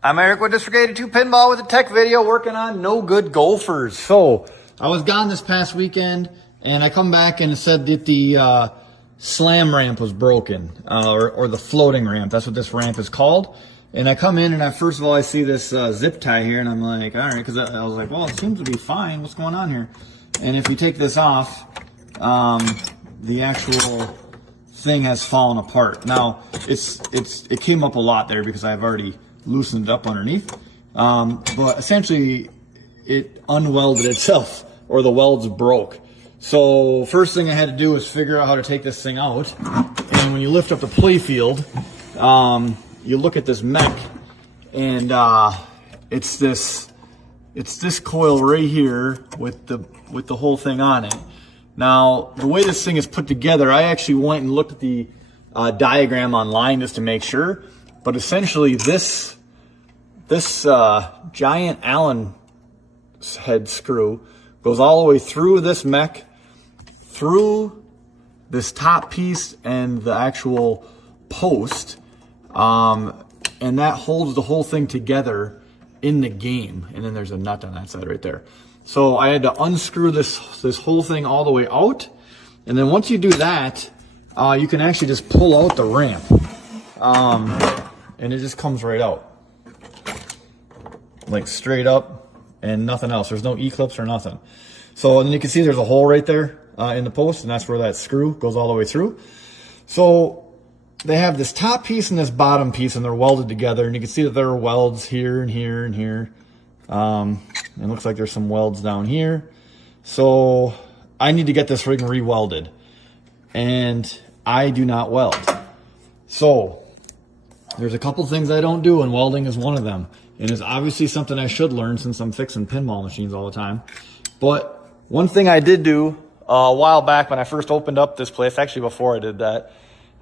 I'm Eric with District 82 Pinball with a tech video working on No Good Gophers. So I was gone this past weekend and I come back and it said that the slam ramp was broken, or the floating ramp. That's what this ramp is called. And I come in and first of all I see this zip tie here and I'm like, all right, because I was like, well, it seems to be fine. What's going on here? And if we take this off, the actual thing has fallen apart. Now it came up a lot there because I've already loosened it up underneath, but essentially it unwelded itself, or the welds broke. So first thing I had to do was figure out how to take this thing out. And when you lift up the play field, you look at this mech, and it's this coil right here with the whole thing on it. Now the way this thing is put together, I actually went and looked at the diagram online just to make sure. But essentially this giant Allen head screw goes all the way through this mech, through this top piece and the actual post, and that holds the whole thing together in the game. And then there's a nut on that side right there. So I had to unscrew this whole thing all the way out, and then once you do that, you can actually just pull out the ramp, and it just comes right out, like straight up, and nothing else. There's no E-clips or nothing. So, and then you can see there's a hole right there in the post, and that's where that screw goes all the way through. So they have this top piece and this bottom piece, and they're welded together, and you can see that there are welds here and here and here. It looks like there's some welds down here. So I need to get this ring re-welded, and I do not weld. So there's a couple things I don't do, and welding is one of them. And it's obviously something I should learn since I'm fixing pinball machines all the time. But one thing I did do a while back when I first opened up this place, actually before I did that,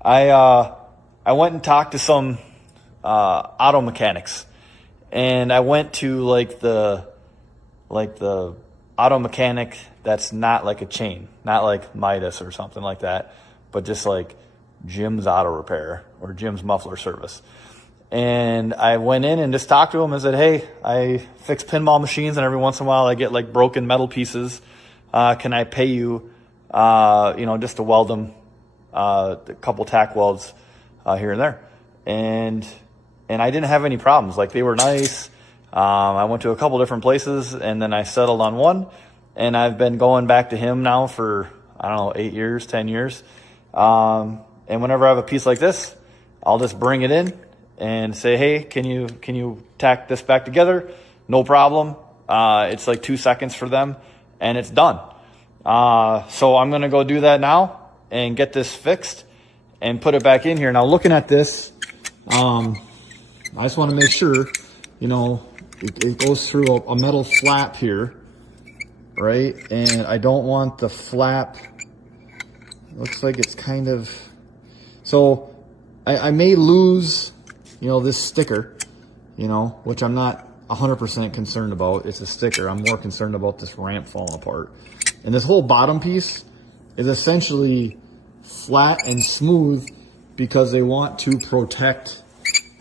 I went and talked to some auto mechanics. And I went to like the auto mechanic that's not like a chain, not like Midas or something like that, but just like Jim's Auto Repair or Jim's Muffler Service. And I went in and just talked to him and said, hey, I fix pinball machines, and every once in a while I get like broken metal pieces. Can I pay you, just to weld them, a couple tack welds here and there. And I didn't have any problems. Like, they were nice. I went to a couple different places, and then I settled on one. And I've been going back to him now for, I don't know, 8 years, 10 years. And whenever I have a piece like this, I'll just bring it in and say, hey, can you tack this back together? No problem. It's like 2 seconds for them, and it's done. So I'm gonna go do that now and get this fixed and put it back in here. Now, looking at this, I just want to make sure, it goes through a metal flap here, right? And I don't want the flap, it looks like it's kind of, so I may lose, this sticker, which I'm not 100% concerned about. It's a sticker. I'm more concerned about this ramp falling apart. And this whole bottom piece is essentially flat and smooth because they want to protect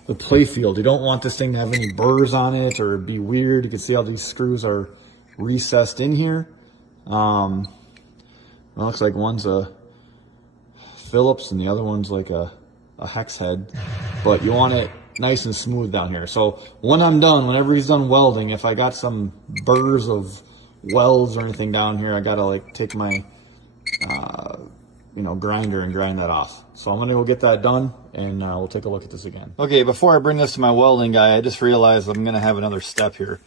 the play field. You don't want this thing to have any burrs on it or be weird. You can see how these screws are recessed in here. It looks like one's a Phillips and the other one's like a hex head, but you want it nice and smooth down here. So when I'm done, whenever he's done welding, if I got some burrs of welds or anything down here, I gotta like take my grinder and grind that off. So I'm gonna go get that done, and we'll take a look at this again. Okay, before I bring this to my welding guy, I just realized I'm gonna have another step here.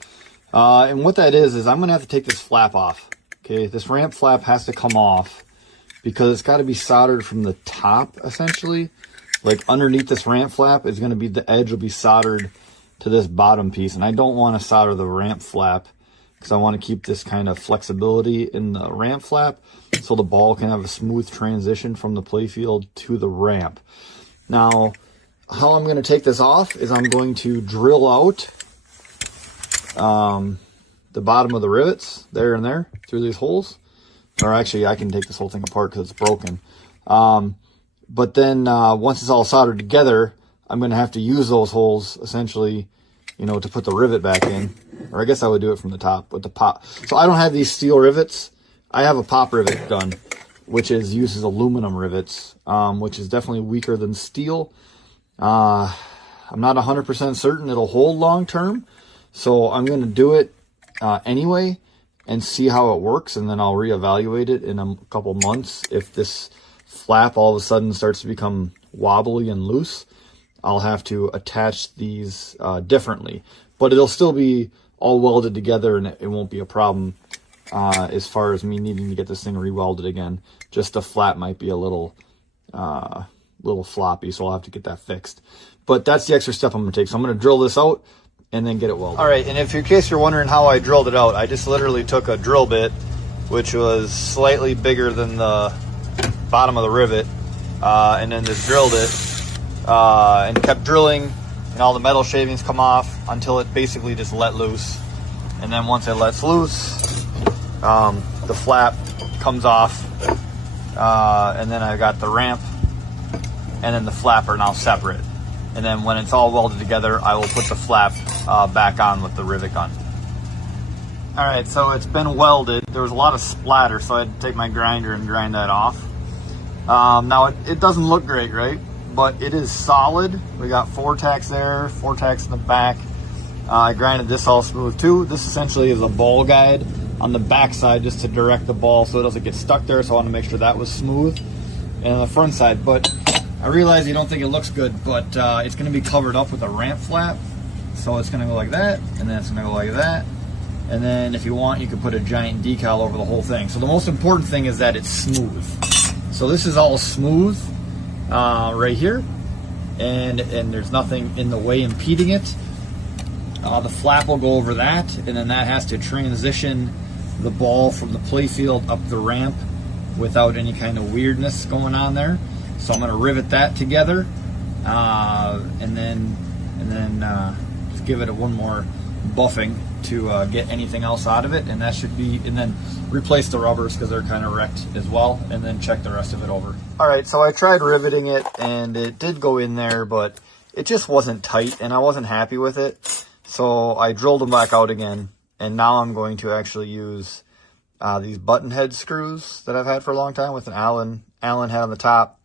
And what that is I'm gonna have to take this flap off. Okay, this ramp flap has to come off because it's gotta be soldered from the top, essentially. Like underneath this ramp flap is gonna be, the edge will be soldered to this bottom piece, and I don't wanna solder the ramp flap because I want to keep this kind of flexibility in the ramp flap so the ball can have a smooth transition from the playfield to the ramp. Now, how I'm going to take this off is I'm going to drill out the bottom of the rivets there and there through these holes. Or actually, I can take this whole thing apart because it's broken. But then once it's all soldered together, I'm going to have to use those holes essentially you know, to put the rivet back in. Or I guess I would do it from the top with the pop. So I don't have these steel rivets. I have a pop rivet gun, which uses aluminum rivets, which is definitely weaker than steel. I'm not 100% certain it'll hold long term. So I'm going to do it anyway and see how it works. And then I'll reevaluate it in a couple months. If this flap all of a sudden starts to become wobbly and loose, I'll have to attach these differently. But it'll still be all welded together, and it won't be a problem as far as me needing to get this thing re-welded again. Just the flap might be a little floppy, so I'll have to get that fixed. But that's the extra step I'm going to take. So I'm going to drill this out and then get it welded. All right, and in case you're wondering how I drilled it out, I just literally took a drill bit, which was slightly bigger than the bottom of the rivet, and then just drilled it and kept drilling, and all the metal shavings come off until it basically just let loose. And then once it lets loose, the flap comes off, and then I got the ramp and then the flap are now separate. And then when it's all welded together, I will put the flap back on with the rivet gun. All right, so it's been welded. There was a lot of splatter, so I had to take my grinder and grind that off. Now it doesn't look great, right? But it is solid. We got 4 tacks there, 4 tacks in the back. I grinded this all smooth too. This essentially is a ball guide on the back side just to direct the ball so it doesn't get stuck there. So I want to make sure that was smooth. And on the front side, but I realize you don't think it looks good, but it's going to be covered up with a ramp flap. So it's going to go like that, and then it's going to go like that. And then if you want, you can put a giant decal over the whole thing. So the most important thing is that it's smooth. So this is all smooth right here, and there's nothing in the way impeding it. The flap will go over that, and then that has to transition the ball from the playfield up the ramp without any kind of weirdness going on there. So I'm going to rivet that together, and then just give it one more buffing to get anything else out of it, and that should be, and then replace the rubbers because they're kind of wrecked as well, and then check the rest of it over. All right, so I tried riveting it, and it did go in there, but it just wasn't tight, and I wasn't happy with it. So I drilled them back out again, and now I'm going to actually use these button head screws that I've had for a long time with an Allen head on the top,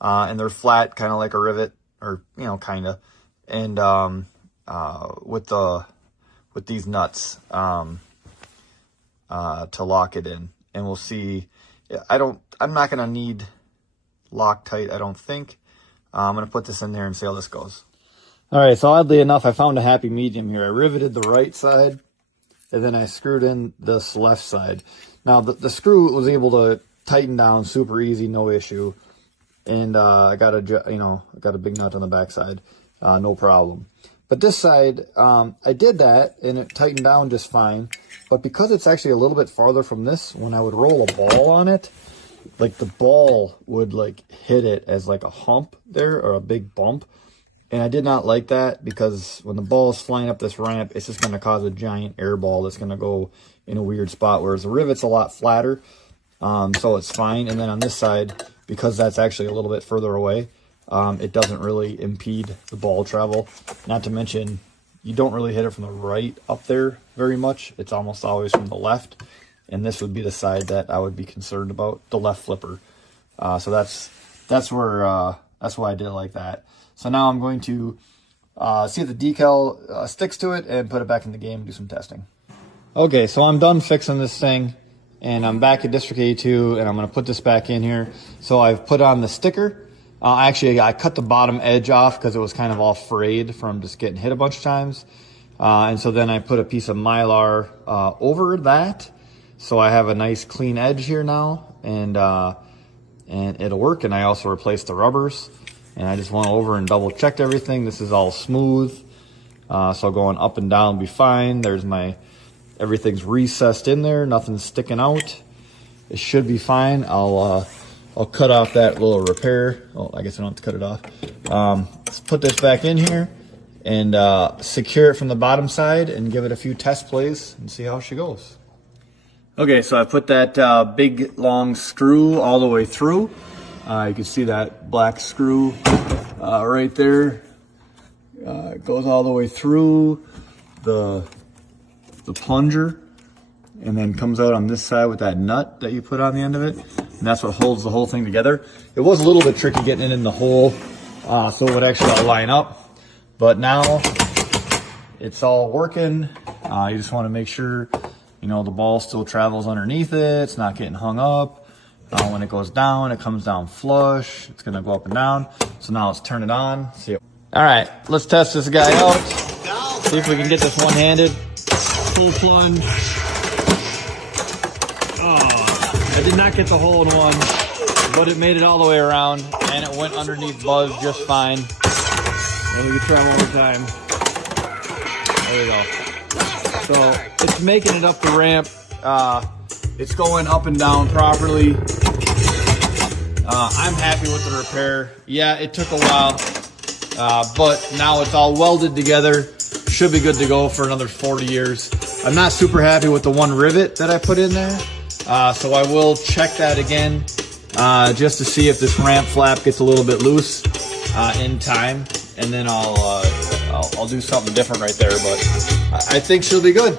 and they're flat, kind of like a rivet, or kind of, and with these nuts to lock it in, and we'll see. I'm not gonna need Loctite, I don't think. I'm gonna put this in there and see how this goes. All right, so oddly enough, I found a happy medium here. I riveted the right side, and then I screwed in this left side. Now the screw was able to tighten down super easy, no issue, and I got a big nut on the back side, no problem. But this side, I did that, and it tightened down just fine. But because it's actually a little bit farther from this, when I would roll a ball on it, like the ball would hit it as like a hump there, or a big bump. And I did not like that, because when the ball is flying up this ramp, it's just going to cause a giant air ball that's going to go in a weird spot, whereas the rivet's a lot flatter, so it's fine. And then on this side, because that's actually a little bit further away, it doesn't really impede the ball travel. Not to mention, you don't really hit it from the right up there very much. It's almost always from the left, and this would be the side that I would be concerned about, the left flipper. So that's why I did it like that. So now I'm going to see if the decal sticks to it and put it back in the game and do some testing. Okay, so I'm done fixing this thing, and I'm back at District 82, and I'm going to put this back in here. So I've put on the sticker. Actually, I cut the bottom edge off because it was kind of all frayed from just getting hit a bunch of times. And so then I put a piece of Mylar over that. So I have a nice clean edge here now, and it'll work. And I also replaced the rubbers. And I just went over and double checked everything. This is all smooth. So going up and down will be fine. There's everything's recessed in there. Nothing's sticking out. It should be fine. I'll cut off that little repair. Oh, I guess I don't have to cut it off. Let's put this back in here and secure it from the bottom side and give it a few test plays and see how she goes. Okay, so I put that big long screw all the way through. You can see that black screw right there. It goes all the way through the plunger and then comes out on this side with that nut that you put on the end of it. And that's what holds the whole thing together. It was a little bit tricky getting it in the hole so it would actually all line up. But now it's all working. You just want to make sure, you know, the ball still travels underneath it. It's not getting hung up. When it goes down, it comes down flush. It's going to go up and down. So now let's turn it on. See. All right, let's test this guy out. See if we can get this one-handed. Full plunge. Oh, I did not get the hole in one, but it made it all the way around, and it went underneath Buzz just fine. And we can try one more time. There we go. So it's making it up the ramp. It's going up and down properly. I'm happy with the repair. Yeah, it took a while, but now it's all welded together. Should be good to go for another 40 years. I'm not super happy with the one rivet that I put in there, so I will check that again just to see if this ramp flap gets a little bit loose in time, and then I'll do something different right there. But I think she'll be good.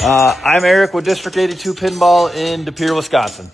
I'm Eric with District 82 Pinball in De Pere, Wisconsin.